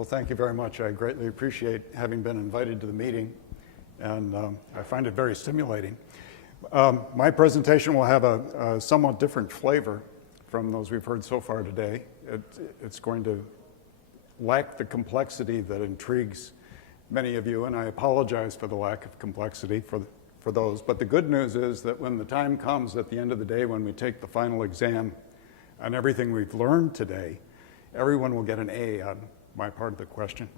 Well, thank you very much. I greatly appreciate having been invited to the meeting, and I find it very stimulating. My presentation will have a somewhat different flavor from those we've heard so far today. It's going to lack the complexity that intrigues many of you, and I apologize for the lack of complexity for those. But the good news is that when the time comes at the end of the day when we take the final exam on everything we've learned today, everyone will get an A on my part of the question.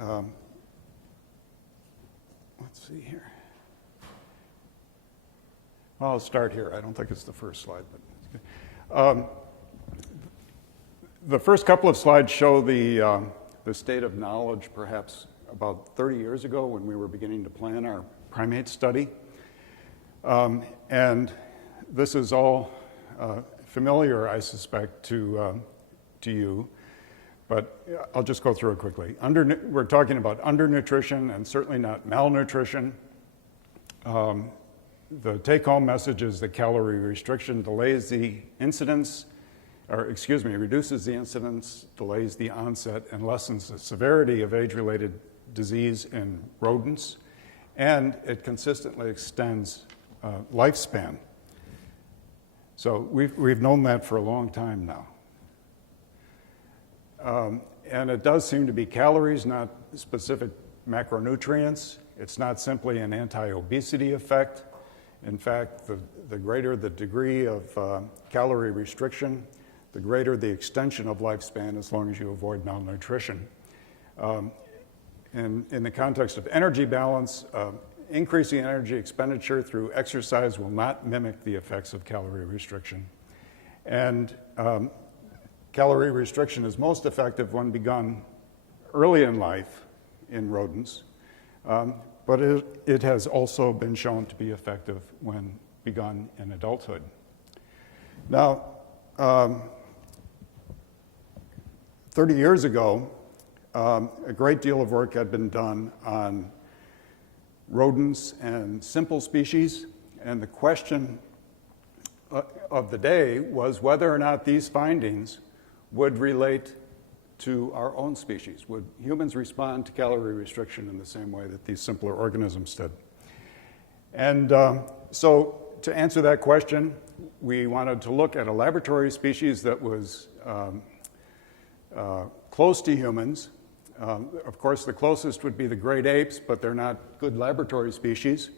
Let's see here. Well, I'll start here. I don't think it's the first slide, but the first couple of slides show the state of knowledge perhaps about 30 years ago when we were beginning to plan our primate study. And this is all familiar, I suspect, to you, but I'll just go through it quickly. We're talking about undernutrition and certainly not malnutrition. The take-home message is that calorie restriction delays the incidence, reduces the incidence, delays the onset, and lessens the severity of age-related disease in rodents, and it consistently extends lifespan. So we've known that for a long time now. And it does seem to be calories, not specific macronutrients. It's not simply an anti-obesity effect. In fact, the greater the degree of calorie restriction, the greater the extension of lifespan as long as you avoid malnutrition. And in the context of energy balance, increasing energy expenditure through exercise will not mimic the effects of calorie restriction. And calorie restriction is most effective when begun early in life in rodents, but it has also been shown to be effective when begun in adulthood. Now, 30 years ago, a great deal of work had been done on rodents and simple species, and the question of the day was whether or not these findings would relate to our own species. Would humans respond to calorie restriction in the same way that these simpler organisms did? And so to answer that question, we wanted to look at a laboratory species that was close to humans. Of course, the closest would be the great apes, but they're not good laboratory species.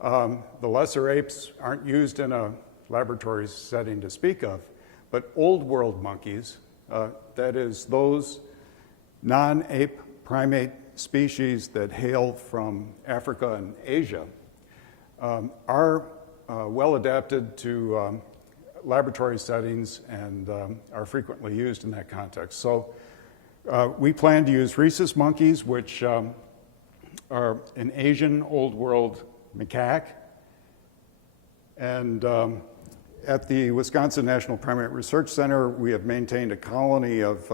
The lesser apes aren't used in a laboratory setting to speak of. But old world monkeys, that is those non-ape primate species that hail from Africa and Asia, are well adapted to laboratory settings and are frequently used in that context. So we plan to use rhesus monkeys, which are an Asian old world macaque, and at the Wisconsin National Primate Research Center, we have maintained a colony of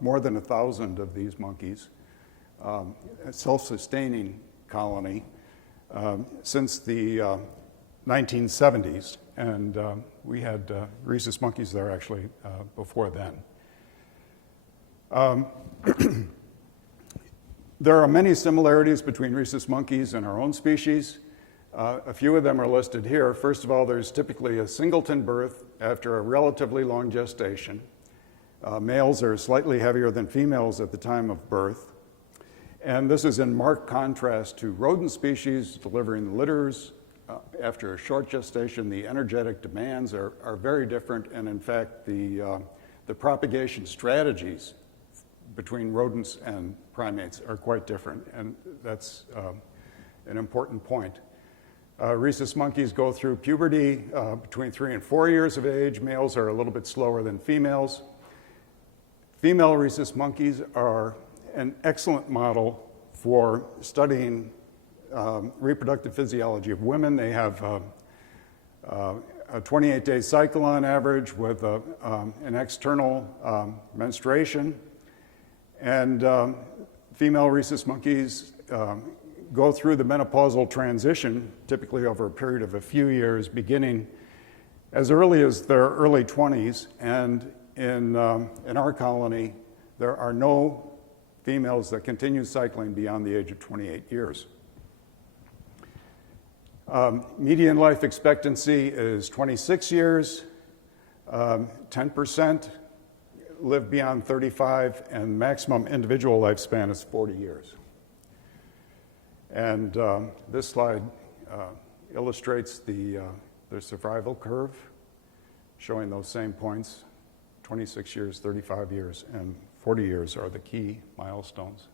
more than 1,000 of these monkeys, a self-sustaining colony, since the 1970s. And we had rhesus monkeys there actually before then. There are many similarities between rhesus monkeys and our own species. A few of them are listed here. First of all, there's typically a singleton birth after a relatively long gestation. Males are slightly heavier than females at the time of birth. And this is in marked contrast to rodent species delivering litters. After a short gestation, the energetic demands are very different, and in fact, the propagation strategies between rodents and primates are quite different, and that's an important point. Rhesus monkeys go through puberty between 3 and 4 years of age. Males are a little bit slower than females. Female rhesus monkeys are an excellent model for studying reproductive physiology of women. They have a 28-day cycle on average with an external menstruation. And female rhesus monkeys go through the menopausal transition, typically over a period of a few years, beginning as early as their early 20s. And in our colony, there are no females that continue cycling beyond the age of 28 years. Median life expectancy is 26 years. 10% live beyond 35, and maximum individual lifespan is 40 years. And this slide illustrates the survival curve, showing those same points. 26 years, 35 years, and 40 years are the key milestones.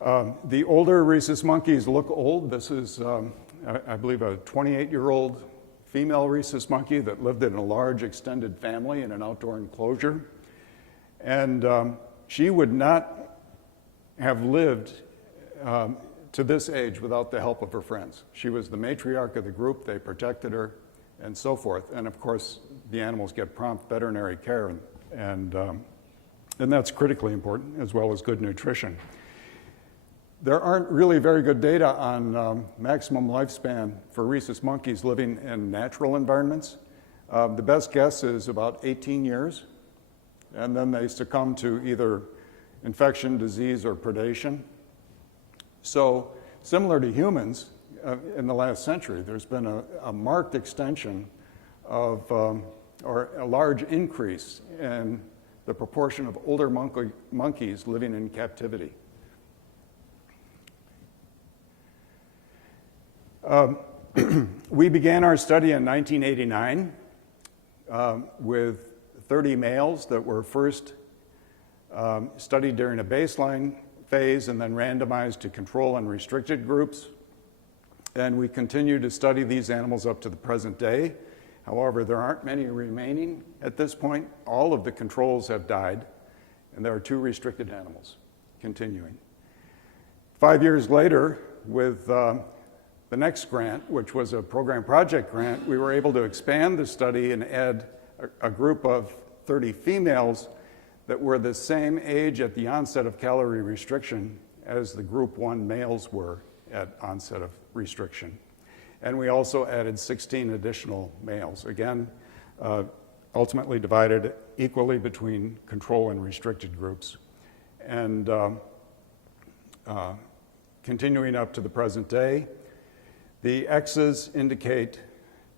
The older rhesus monkeys look old. This is, I believe, a 28-year-old female rhesus monkey that lived in a large extended family in an outdoor enclosure. And she would not have lived to this age without the help of her friends. She was the matriarch of the group. They protected her and so forth. And of course, the animals get prompt veterinary care, and that's critically important, as well as good nutrition. There aren't really very good data on maximum lifespan for rhesus monkeys living in natural environments. The best guess is about 18 years, and then they succumb to either infection, disease, or predation. So similar to humans, in the last century, there's been a marked extension of, or a large increase in the proportion of older monkeys living in captivity. We began our study in 1989 with 30 males that were first studied during a baseline phase and then randomized to control and restricted groups. And we continue to study these animals up to the present day. However, there aren't many remaining at this point. All of the controls have died, and there are 2 restricted animals continuing. 5 years later, with the next grant, which was a program project grant, we were able to expand the study and add a group of 30 females that were the same age at the onset of calorie restriction as the group 1 males were at onset of restriction. And we also added 16 additional males, again, ultimately divided equally between control and restricted groups. And continuing up to the present day, the X's indicate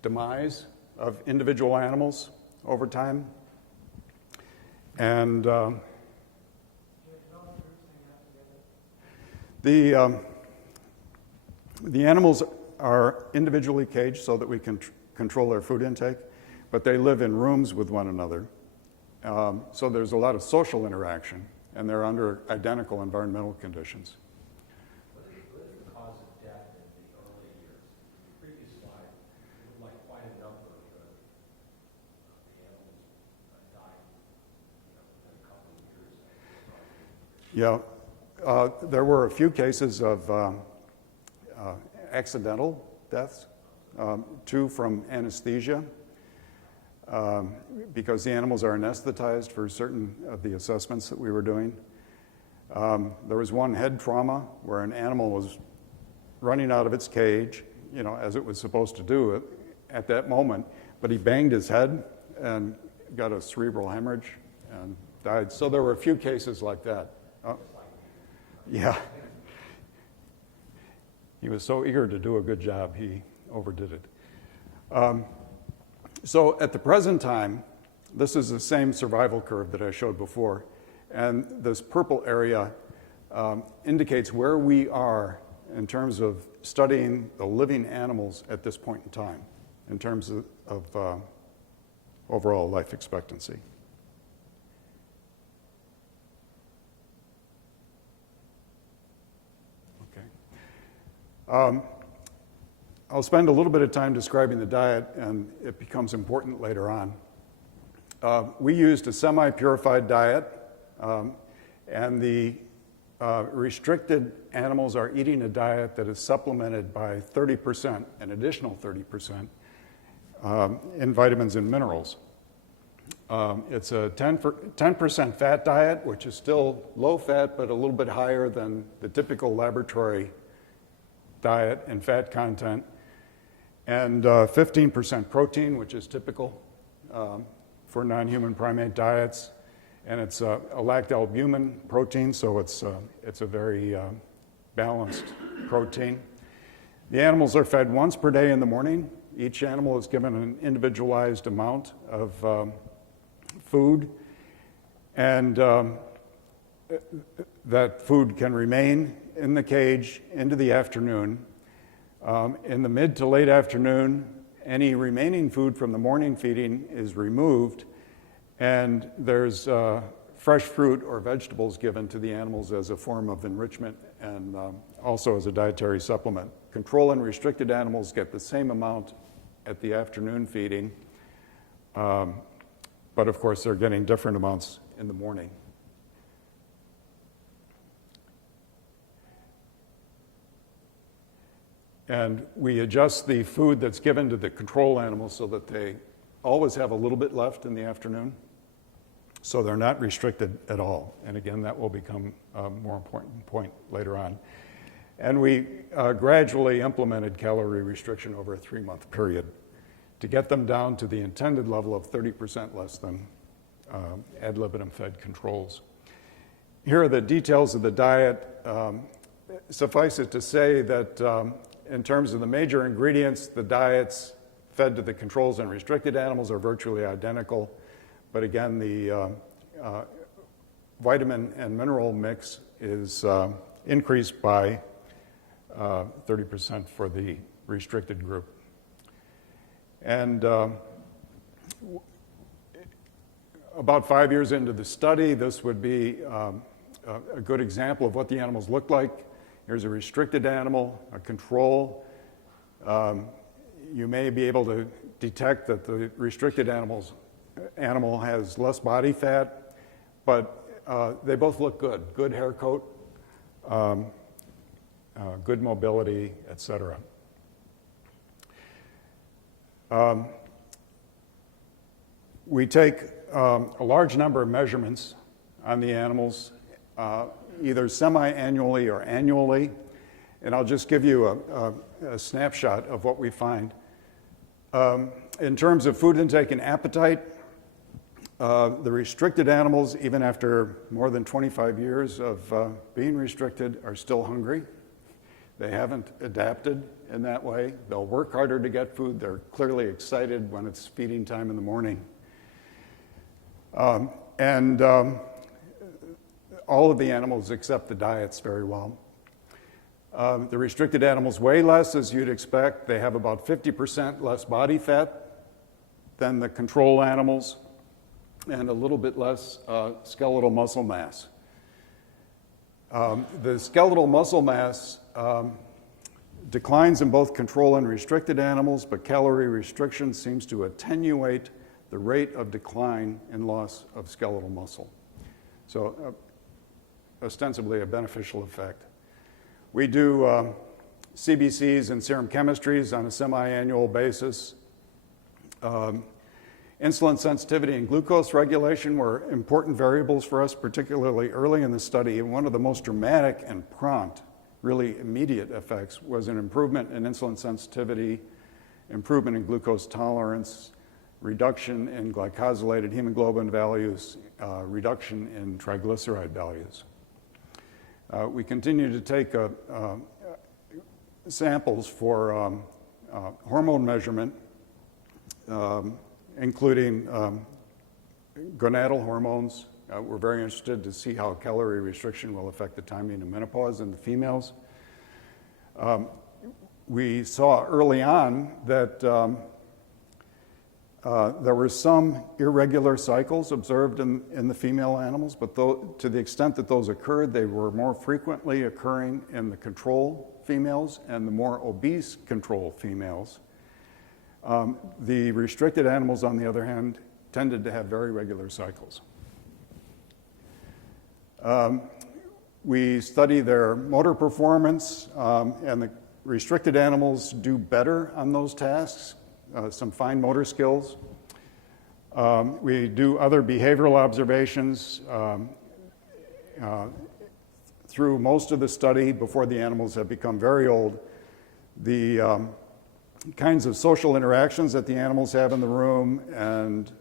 demise of individual animals over time. And the animals are individually caged so that we can control their food intake, but they live in rooms with one another. So there's a lot of social interaction, and they're under identical environmental conditions. What is the cause of death in the early years? The previous slide, it looked like quite a number of the animals died within a couple of years. Yeah, there were a few cases of accidental deaths, 2 from anesthesia, because the animals are anesthetized for certain of the assessments that we were doing. There was one head trauma where an animal was running out of its cage, as it was supposed to do at that moment, but he banged his head and got a cerebral hemorrhage and died. So there were a few cases like that. Yeah. He was so eager to do a good job, he overdid it. So at the present time, this is the same survival curve that I showed before, and this purple area indicates where we are in terms of studying the living animals at this point in time, in terms of overall life expectancy. I'll spend a little bit of time describing the diet, and it becomes important later on. We used a semi-purified diet, and the restricted animals are eating a diet that is supplemented by 30%, an additional 30%, in vitamins and minerals. It's a 10% fat diet, which is still low fat, but a little bit higher than the typical laboratory diet and fat content, and 15% protein, which is typical for non-human primate diets, and it's a lactalbumin protein, so it's a very balanced protein. The animals are fed once per day in the morning. Each animal is given an individualized amount of food, and that food can remain in the cage into the afternoon. In the mid to late afternoon, any remaining food from the morning feeding is removed, and there's fresh fruit or vegetables given to the animals as a form of enrichment and also as a dietary supplement. Control and restricted animals get the same amount at the afternoon feeding, but of course they're getting different amounts in the morning. And we adjust the food that's given to the control animals so that they always have a little bit left in the afternoon, so they're not restricted at all. And again, that will become a more important point later on. And we gradually implemented calorie restriction over a 3-month period to get them down to the intended level of 30% less than ad libitum fed controls. Here are the details of the diet. Suffice it to say that in terms of the major ingredients, the diets fed to the controls and restricted animals are virtually identical. But again, the vitamin and mineral mix is increased by 30% for the restricted group. And about 5 years into the study, this would be a good example of what the animals look like. Here's a restricted animal, a control. You may be able to detect that the restricted animal has less body fat, but they both look good. Good hair coat, good mobility, etc. We take a large number of measurements on the animals, either semi-annually or annually, and I'll just give you a snapshot of what we find. In terms of food intake and appetite, the restricted animals, even after more than 25 years of being restricted, are still hungry. They haven't adapted in that way. They'll work harder to get food. They're clearly excited when it's feeding time in the morning. All of the animals accept the diets very well. The restricted animals weigh less, as you'd expect. They have about 50% less body fat than the control animals and a little bit less skeletal muscle mass. The skeletal muscle mass declines in both control and restricted animals, but calorie restriction seems to attenuate the rate of decline in loss of skeletal muscle. So ostensibly a beneficial effect. We do CBCs and serum chemistries on a semi-annual basis. Insulin sensitivity and glucose regulation were important variables for us, particularly early in the study. And one of the most dramatic and prompt, really immediate effects was an improvement in insulin sensitivity, improvement in glucose tolerance, reduction in glycosylated hemoglobin values, reduction in triglyceride values. We continue to take samples for hormone measurement, including gonadal hormones. We're very interested to see how calorie restriction will affect the timing of menopause in the females. We saw early on that there were some irregular cycles observed in the female animals, but to the extent that those occurred, they were more frequently occurring in the control females and the more obese control females. The restricted animals, on the other hand, tended to have very regular cycles. We study their motor performance, and the restricted animals do better on those tasks, some fine motor skills. We do other behavioral observations through most of the study before the animals have become very old. The kinds of social interactions that the animals have in the room and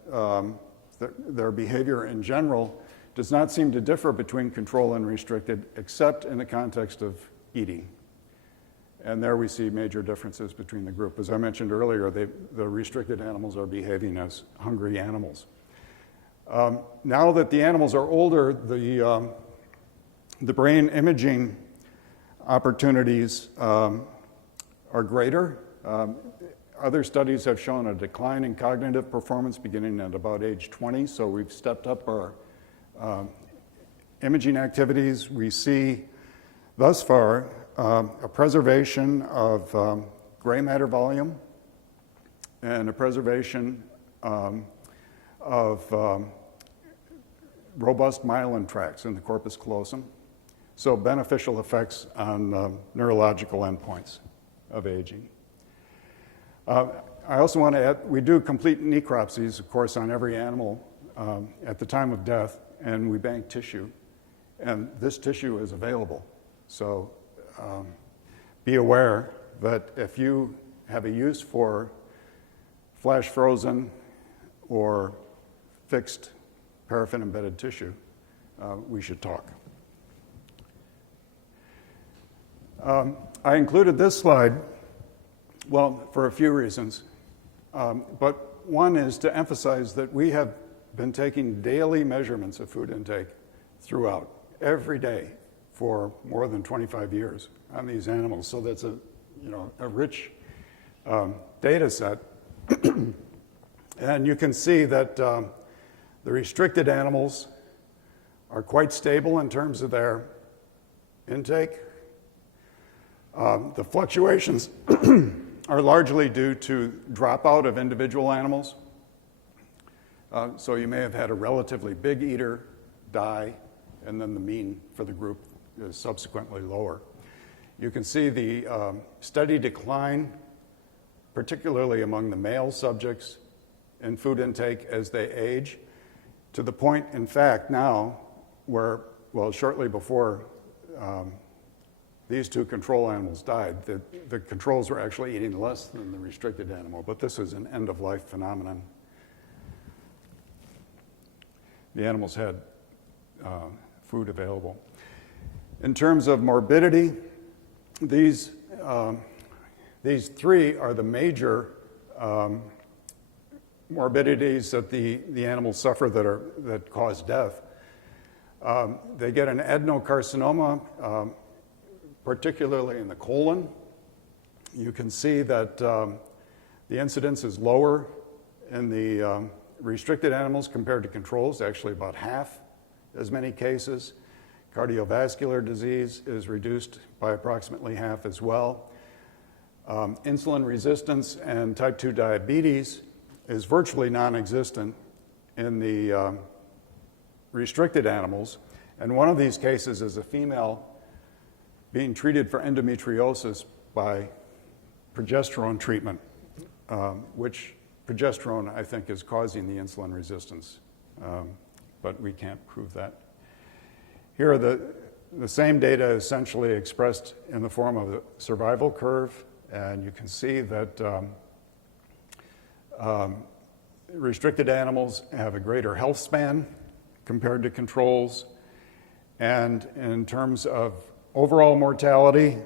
their behavior in general does not seem to differ between control and restricted, except in the context of eating. And there we see major differences between the group. As I mentioned earlier, the restricted animals are behaving as hungry animals. Now that the animals are older, the brain imaging opportunities are greater. Other studies have shown a decline in cognitive performance beginning at about age 20, so we've stepped up our imaging activities. We see thus far a preservation of gray matter volume and a preservation of robust myelin tracts in the corpus callosum, so beneficial effects on neurological endpoints of aging. I also want to add, we do complete necropsies, of course, on every animal at the time of death, and we bank tissue, and this tissue is available. So be aware that if you have a use for flash frozen or fixed paraffin-embedded tissue, we should talk. I included this slide, well, for a few reasons. But one is to emphasize that we have been taking daily measurements of food intake throughout, every day, for more than 25 years on these animals. So that's a rich data set. And you can see that the restricted animals are quite stable in terms of their intake. The fluctuations are largely due to dropout of individual animals. So you may have had a relatively big eater die, and then the mean for the group is subsequently lower. You can see the steady decline, particularly among the male subjects in food intake as they age, to the point, in fact, now where, well, shortly before these two control animals died, the controls were actually eating less than the restricted animal, but this is an end-of-life phenomenon. The animals had food available. In terms of morbidity, these three are the major morbidities that the animals suffer that cause death. They get an adenocarcinoma, particularly in the colon. You can see that the incidence is lower in the restricted animals compared to controls, actually about half as many cases. Cardiovascular disease is reduced by approximately half as well. Insulin resistance and type 2 diabetes is virtually non-existent in the restricted animals. And one of these cases is a female being treated for endometriosis by progesterone treatment, which progesterone, I think, is causing the insulin resistance, but we can't prove that. Here are the same data essentially expressed in the form of a survival curve, and you can see that restricted animals have a greater health span compared to controls, and in terms of overall mortality,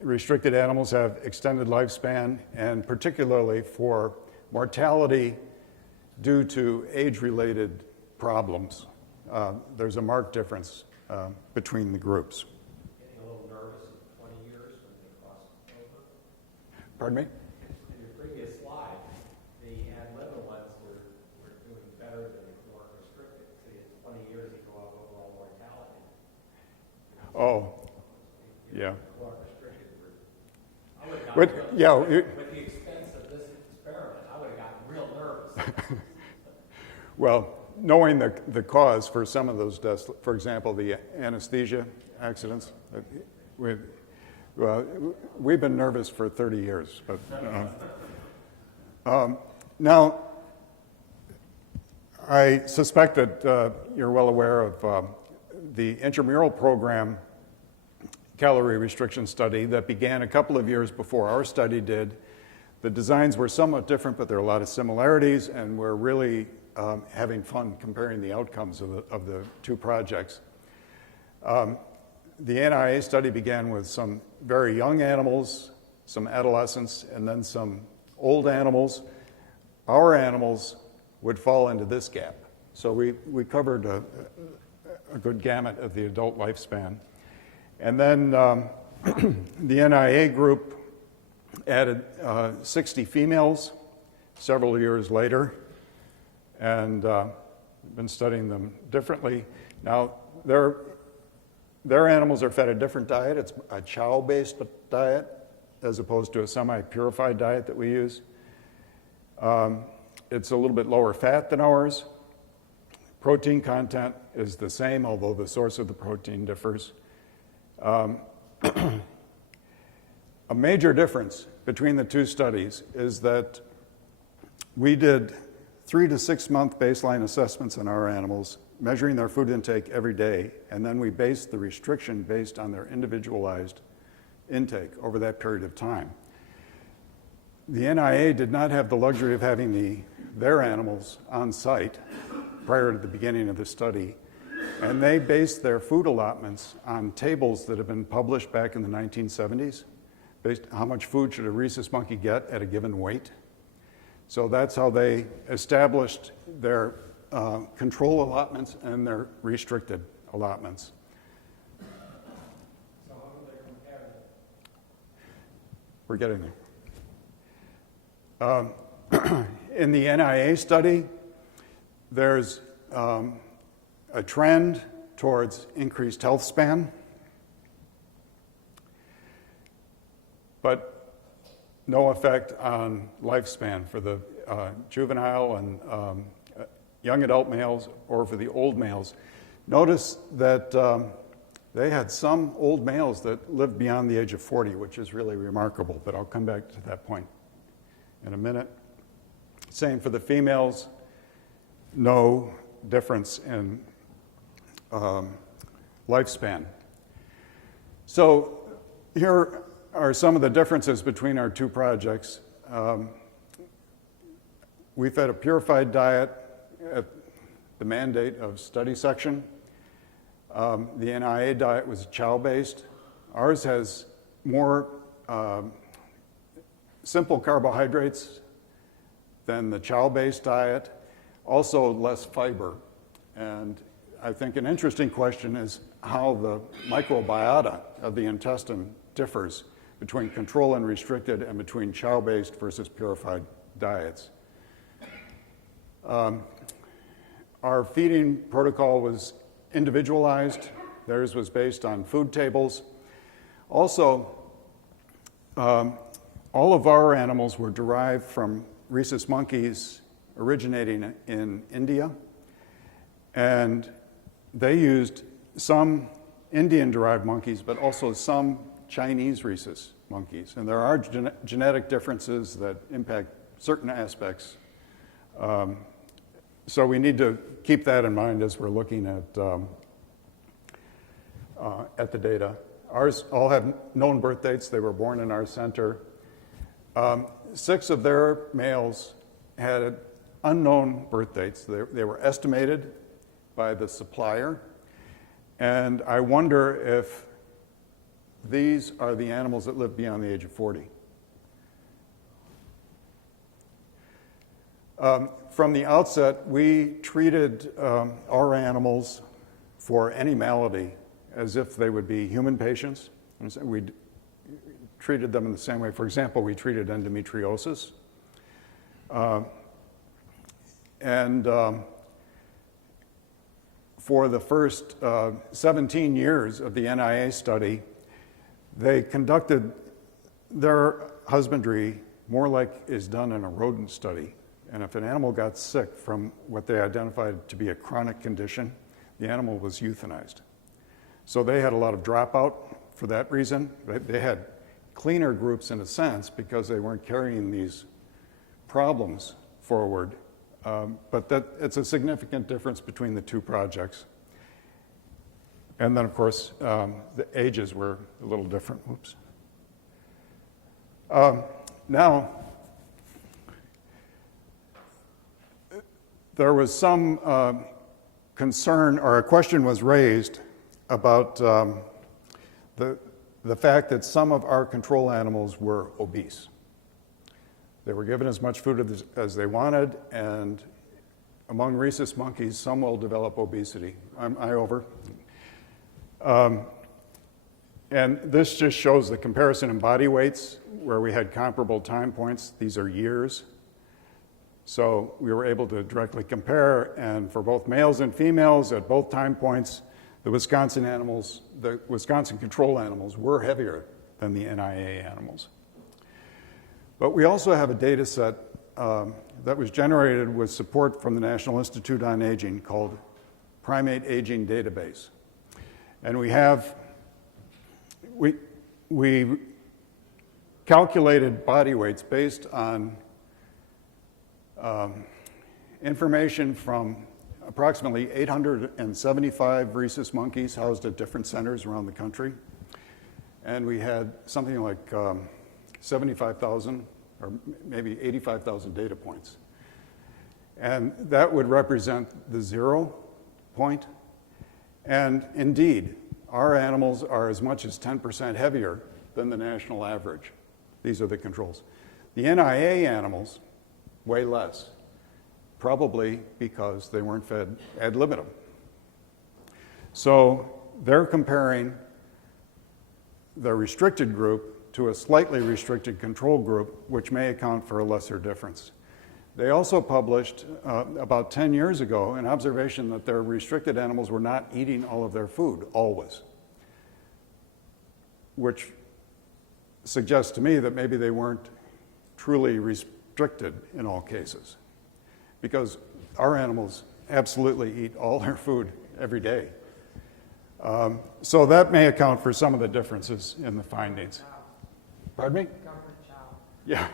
restricted animals have extended lifespan, and particularly for mortality due to age-related problems, there's a marked difference between the groups. Getting a little nervous in 20 years when they cross over? Pardon me? In your previous slide, the ad libitum ones were doing better than the caloric restricted. So in 20 years, you go up overall mortality. Oh, yeah. Caloric restricted I would have But, gotten yeah, with the expense of this experiment, I would have gotten real nervous. well, knowing the cause for some of those deaths, for example, the anesthesia accidents, we've been nervous for 30 years. But now, I suspect that you're well aware of the intramural program calorie restriction study that began a couple of years before our study did, The designs were somewhat different, but there are a lot of similarities, and we're really having fun comparing the outcomes of the two projects. The NIA study began with some very young animals, some adolescents, and then some old animals. Our animals would fall into this gap. So we covered a good gamut of the adult lifespan. And then the NIA group added 60 females several years later, and been studying them differently. Now, their animals are fed a different diet. It's a chow-based diet as opposed to a semi-purified diet that we use. It's a little bit lower fat than ours. Protein content is the same, although the source of the protein differs. A major difference between the two studies is that we did 3 to 6 month baseline assessments on our animals, measuring their food intake every day, and then we based the restriction based on their individualized intake over that period of time. The NIA did not have the luxury of having their animals on site prior to the beginning of the study, and they based their food allotments on tables that have been published back in the 1970s, based on how much food should a rhesus monkey get at a given weight. So that's how they established their control allotments and their restricted allotments. So how do they compare it? We're getting there. In the NIA study, there's a trend towards increased health span, but no effect on lifespan for the juvenile and young adult males or for the old males. Notice that they had some old males that lived beyond the age of 40, which is really remarkable, but I'll come back to that point in a minute. Same for the females, no difference in lifespan. So here are some of the differences between our two projects. We fed a purified diet at the mandate of study section. The NIA diet was chow-based. Ours has more simple carbohydrates than the chow-based diet, also less fiber. And I think an interesting question is how the microbiota of the intestine differs between control and restricted and between chow-based versus purified diets. Our feeding protocol was individualized. Theirs was based on food tables. Also, all of our animals were derived from rhesus monkeys originating in India, and they used some Indian-derived monkeys, but also some Chinese rhesus monkeys. And there are genetic differences that impact certain aspects. So we need to keep that in mind as we're looking at the data. Ours all have known birth dates. They were born in our center. 6 of their males had unknown birth dates. They were estimated by the supplier. And I wonder if these are the animals that live beyond the age of 40. From the outset, we treated our animals for any malady as if they would be human patients. We treated them in the same way. For example, we treated endometriosis. For the first 17 years of the NIA study, they conducted their husbandry more like is done in a rodent study. And if an animal got sick from what they identified to be a chronic condition, the animal was euthanized. So they had a lot of dropout for that reason. They had cleaner groups in a sense because they weren't carrying these problems forward. But it's a significant difference between the two projects. And then, of course, the ages were a little different. Whoops. Now, there was some concern, or a question was raised about the fact that some of our control animals were obese. They were given as much food as they wanted, and among rhesus monkeys, some will develop obesity. I over. And this just shows the comparison in body weights where we had comparable time points. These are years. So we were able to directly compare, and for both males and females at both time points, the Wisconsin control animals were heavier than the NIA animals. But we also have a data set that was generated with support from the National Institute on Aging called Primate Aging Database. And we calculated body weights based on information from approximately 875 rhesus monkeys housed at different centers around the country. And we had something like 75,000 or maybe 85,000 data points. And that would represent the 0 point. And indeed, our animals are as much as 10% heavier than the national average. These are the controls. The NIA animals weigh less, probably because they weren't fed ad libitum. So they're comparing the restricted group to a slightly restricted control group, which may account for a lesser difference. They also published about 10 years ago an observation that their restricted animals were not eating all of their food, always, which suggests to me that maybe they weren't truly restricted in all cases, because our animals absolutely eat all their food every day. So that may account for some of the differences in the findings. Pardon me? Yeah.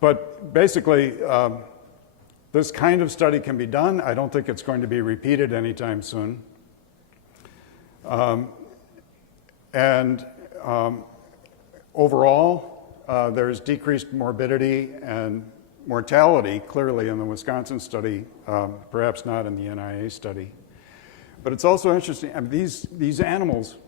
But basically, this kind of study can be done. I don't think it's going to be repeated anytime soon. Overall, there's decreased morbidity and mortality, clearly, in the Wisconsin study, perhaps not in the NIA study. But it's also interesting, I mean, these animals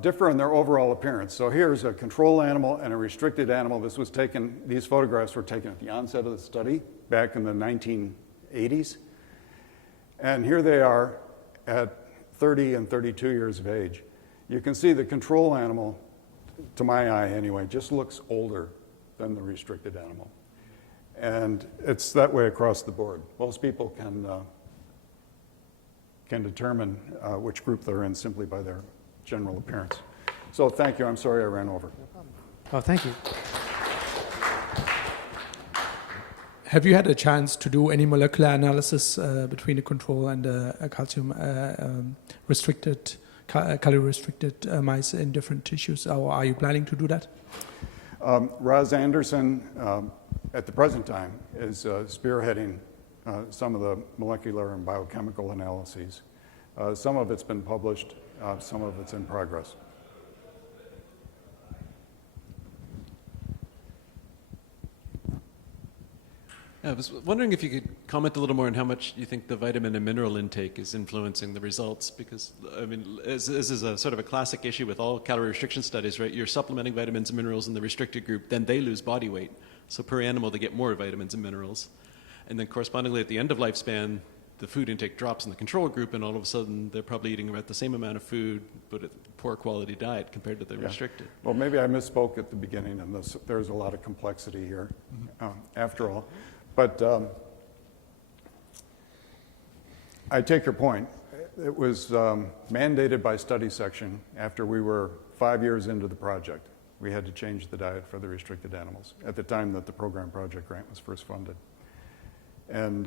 differ in their overall appearance. So here's a control animal and a restricted animal. These photographs were taken at the onset of the study back in the 1980s. And here they are at 30 and 32 years of age. You can see the control animal, to my eye anyway, just looks older than the restricted animal. And it's that way across the board. Most people can determine which group they're in simply by their general appearance. So thank you. I'm sorry I ran over. No problem. Oh, thank you. Have you had a chance to do any molecular analysis between the control and the calcium restricted, calorie-restricted mice in different tissues, or are you planning to do that? Roz Anderson, at the present time, is spearheading some of the molecular and biochemical analyses. Some of it's been published, some of it's in progress. I was wondering if you could comment a little more on how much you think the vitamin and mineral intake is influencing the results, because, I mean, this is a sort of a classic issue with all calorie restriction studies, right? You're supplementing vitamins and minerals in the restricted group, then they lose body weight. So per animal, they get more vitamins and minerals. And then correspondingly, at the end of lifespan, the food intake drops in the control group, and all of a sudden, they're probably eating about the same amount of food, but a poor quality diet compared to the restricted. Well, maybe I misspoke at the beginning, and there's a lot of complexity here, after all. But I take your point. It was mandated by study section after we were 5 years into the project. We had to change the diet for the restricted animals at the time that the program project grant was first funded. And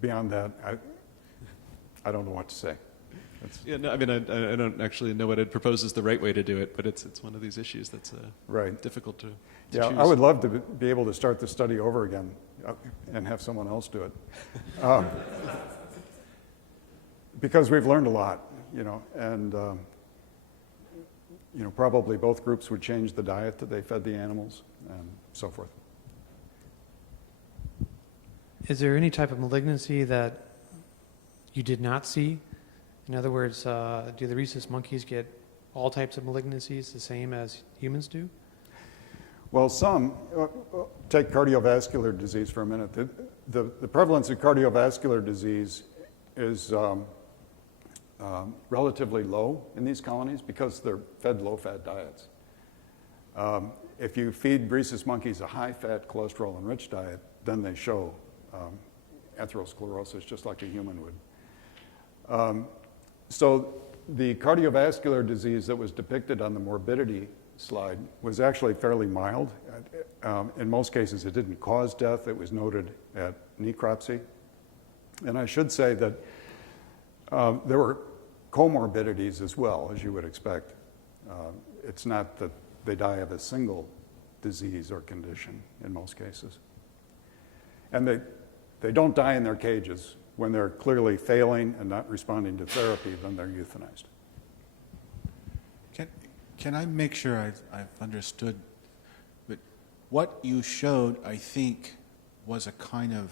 beyond that, I don't know what to say. Yeah, no, I mean, I don't actually know what I'd propose is the right way to do it, but it's one of these issues that's right. difficult to Yeah, choose. I would love to be able to start the study over again and have someone else do it. Because we've learned a lot, you know, and probably both groups would change the diet that they fed the animals and so forth. Is there any type of malignancy that you did not see? In other words, do the rhesus monkeys get all types of malignancies the same as humans do? Well, some, take cardiovascular disease for a minute. The prevalence of cardiovascular disease is relatively low in these colonies because they're fed low-fat diets. If you feed rhesus monkeys a high-fat, cholesterol-enriched diet, then they show atherosclerosis just like a human would. So the cardiovascular disease that was depicted on the morbidity slide was actually fairly mild. In most cases, it didn't cause death. It was noted at necropsy. And I should say that there were comorbidities as well, as you would expect. It's not that they die of a single disease or condition in most cases. And they don't die in their cages. When they're clearly failing and not responding to therapy, then they're euthanized. Can I make sure I've understood? But what you showed, I think, was a kind of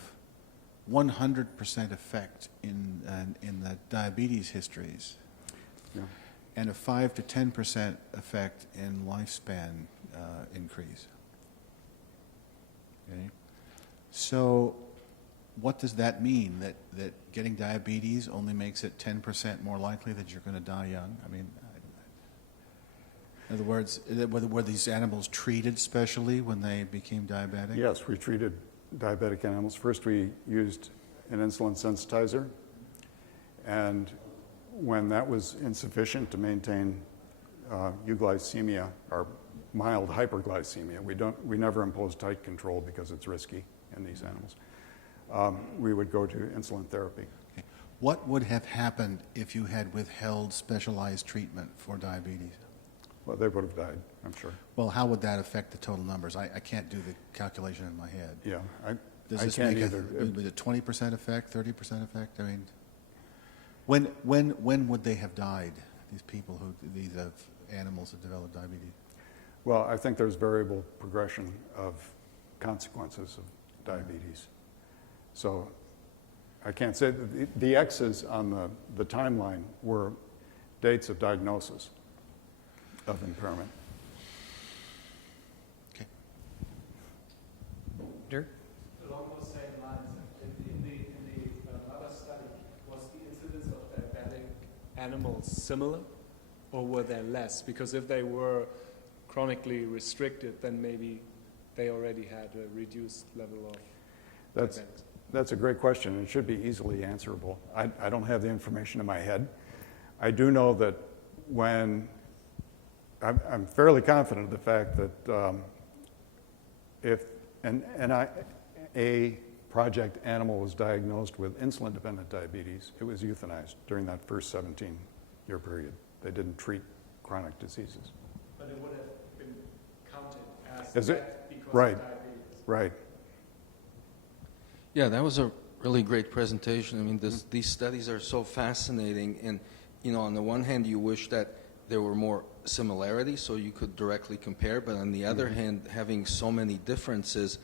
100% effect in the diabetes histories, Yeah. and a 5 to 10% effect in lifespan increase. Okay, so what does that mean? That getting diabetes only makes it 10% more likely that you're going to die young? I mean, in other words, were these animals treated specially when they became diabetic? Yes, we treated diabetic animals. First, we used an insulin sensitizer, and when that was insufficient to maintain euglycemia or mild hyperglycemia, we never imposed tight control because it's risky in these animals. We would go to insulin therapy. Okay. What would have happened if you had withheld specialized treatment for diabetes? Well, they would have died, I'm sure. Well, how would that affect the total numbers? I can't do the calculation in my head. Yeah, Does I this can't make either. Was it 20% effect, 30% effect? I mean, when would they have died? These people these animals that develop diabetes. Well, I think there's variable progression of consequences of diabetes. So I can't say that the X's on the timeline were dates of diagnosis of impairment. Okay. Dirk? Along those same lines, in the other study, was the incidence of diabetic animals similar, or were there less? Because if they were chronically restricted, then maybe they already had a reduced level of diabetes. That's a great question. It should be easily answerable. I don't have the information in my head. I do know that when I'm fairly confident of the fact that if a project animal was diagnosed with insulin-dependent diabetes, it was euthanized during that first 17-year period. They didn't treat chronic diseases. But it would have been counted Is as it? death because Right. of diabetes. Right. Yeah, that was a really great presentation. I mean, these studies are so fascinating. And, on the one hand, you wish that there were more similarities so you could directly compare. But on the other hand, having so many differences,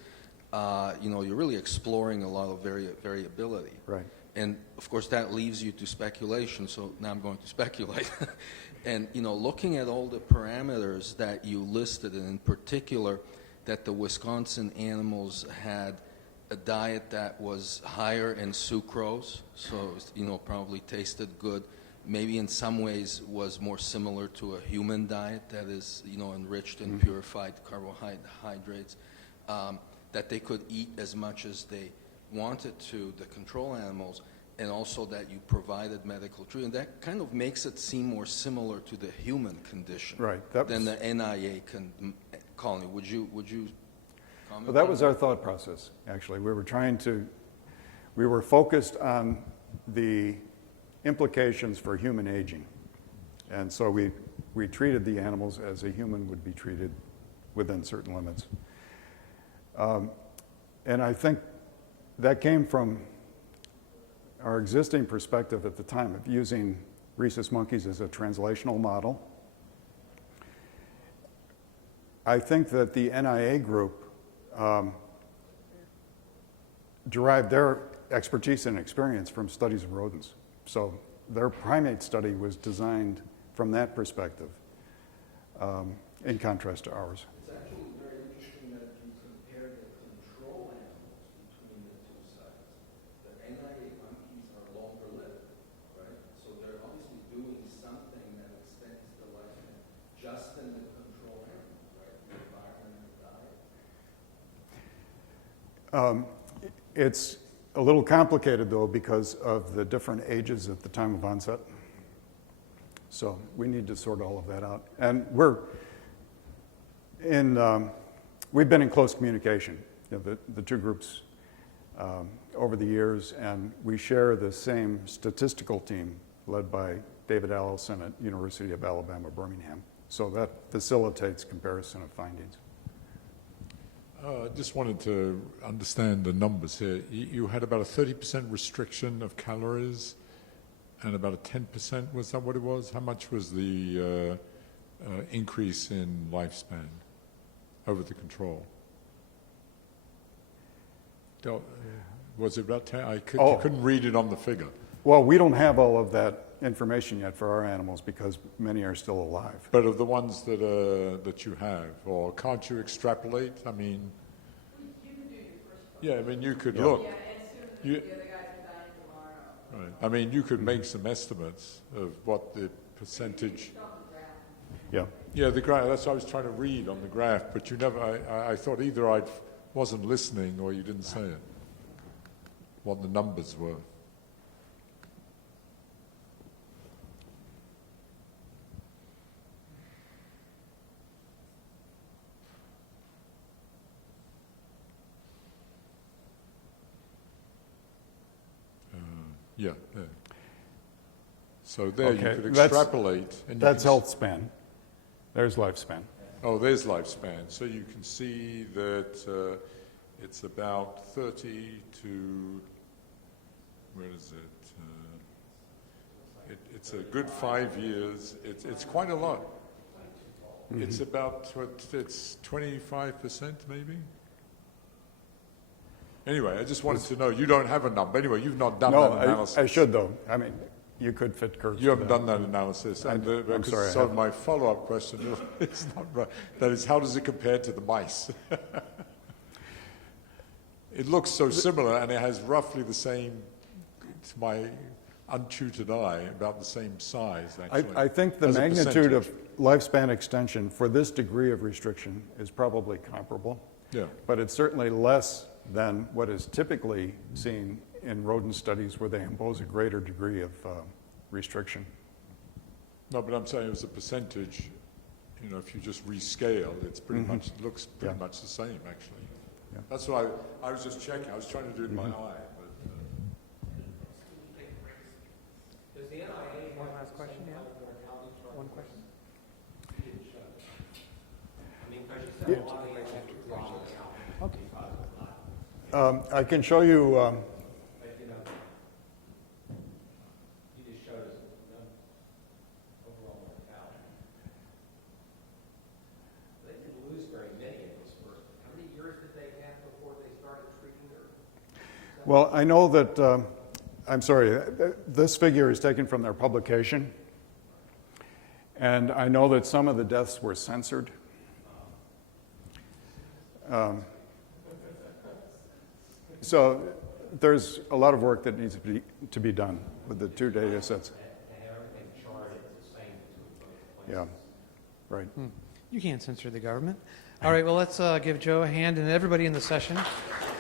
you're really exploring a lot of variability. Right. And, of course, that leaves you to speculation. So now I'm going to speculate. And, looking at all the parameters that you listed, and in particular that the Wisconsin animals had a diet that was higher in sucrose, so probably tasted good. Maybe in some ways was more similar to a human diet that is enriched in purified carbohydrates. That they could eat as much as they wanted to, the control animals, and also that you provided medical treatment. That kind of makes it seem more similar to the human condition Right. than the NIA colony. Would you? Well, that was our thought process, actually. We were focused on the implications for human aging. And so we treated the animals as a human would be treated within certain limits. And I think that came from our existing perspective at the time of using rhesus monkeys as a translational model. I think that the NIA group derived their expertise and experience from studies of rodents. So their primate study was designed from that perspective, in contrast to ours. It's actually very interesting that you compare the control animals between the two sites. The NIA monkeys are longer lived, right? So they're obviously doing something that extends the lifespan just in the control animals, right? The environment and the diet. It's a little complicated, though, because of the different ages at the time of onset. So we need to sort all of that out. And we've been in close communication, the two groups, over the years, and we share the same statistical team led by David Allison at University of Alabama, Birmingham. So that facilitates comparison of findings. Just wanted to understand the numbers here. You had about a 30% restriction of calories and about a 10%, was that what it was? How much was the increase in lifespan over the control? Was it about 10? You couldn't read it on the figure. Well, we don't have all of that information yet for our animals because many are still alive. But of the ones that you have, or can't you extrapolate? I mean, yeah, I mean, you could look. Yeah, and soon the other guys are dying tomorrow. Right. I mean, you could make some estimates of what the percentage. Yeah. Yeah, the graph. That's what I was trying to read on the graph, but you never. I thought either I wasn't listening or you didn't say it. What the numbers were. Yeah, yeah. So there Okay, you could that's- extrapolate. And you That's can health span. There's lifespan. Oh, there's lifespan. So you can see that it's about 30 to, where is it? It's a good 5 years. It's quite a lot. Mm-hmm. It's about, it's 25% maybe? Anyway, I just wanted to know, you don't have a number. Anyway, you've not done No, that analysis. I should, though. I mean, you could fit curves. You to haven't that. done that analysis. And I'm sorry, I so haven't. my follow-up question is not right. That is, how does it compare to the mice? It looks so similar, and it has roughly the same, to my untutored eye, about the same size, actually. I think the as a magnitude of percentage. lifespan extension for this degree of restriction is probably comparable. Yeah. But it's certainly less than what is typically seen in rodent studies where they impose a greater degree of restriction. No, but I'm saying as a percentage, you know, if you just rescale, it's pretty much, it looks pretty much the same, actually. Yeah. That's what I was just checking. I was trying to do it in my eye. But, Does the NIA One have last the question, same yeah? kind of mortality chart? One question. You didn't show it. I mean, because you said a lot of the animals were dropping out. Okay. I can show you, But, you know, you just showed us overall mortality. They didn't lose very many in this first. How many years did they have before they started treating their? well, I know that, I'm sorry, this figure is taken from their publication. And I know that some of the deaths were censored. So there's a lot of work that needs to be done with the two data sets. And everything charted the same between both places. Yeah, right. You can't censor the government. All right, well, let's give Joe a hand and everybody in the session.